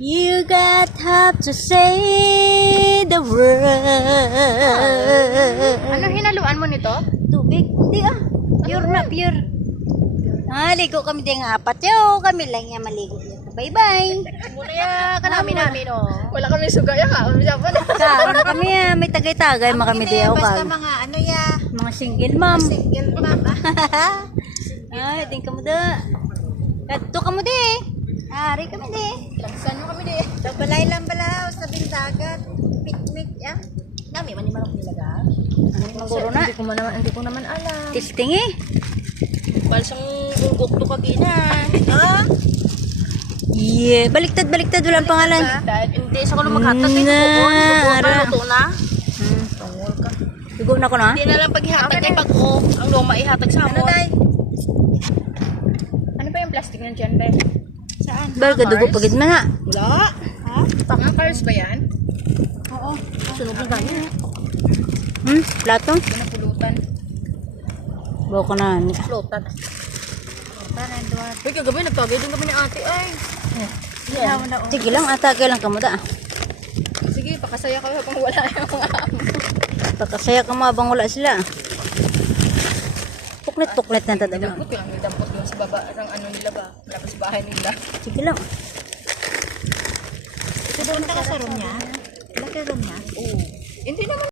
You got have to say the word. Ano hinaluan mo nito? Tubig? Hindi ah. Pure na, pure. Ligo kami din nga apat. Yo, kami lang yung maligo. Bye-bye. Muna ya ka namin oh. Wala kami sugaya ka. Kaano kami ah. May tagay-tagay kami di ako Basta kag. mga ano ya. Mga single mom. Single mom. Ay, din ka mo da. Kadto ka mo di. Ari kami di. Saan mo kami di? Sa balay lang balaw, sa bindagat. Picnic, ya. Dami man ni manok nilaga. Maguro na. Hindi ko naman alam. Testing eh. Balsang ugok to kagina. Ah? Yeah, baliktad. Walang pangalan. Hindi sa kuno maghatag kay Na, ko. ara. Luto na. Tungol ka. Sigo na ko na. Hindi na lang paghihatag kay pag-o. Ang luma ihatag sa Ano amon. day? Ano ba yung plastic nandiyan, be? Saan? Baga dugo pagid man ha. Wala. Ha? Pang-cars ba yan? Oo. Sunog na ganyan. Plato. Pinapulutan. Bawa ko na. Flotan. Parang doon. Uy, kagabi nagtagay din kami ni ate ay. Ilaw na o. Sige lang, atagay lang ka mo da. Sige, pakasaya kayo habang wala yung mga amo. Pagkasaya ka mo abang wala sila. Puklit na tatabi. Dampot ko lang, may dampot doon sa baba ng ano nila ba? Malapit sa bahay nila. Sige lang. Ito doon ka sa room niya? Laki room niya? Oo. Hindi naman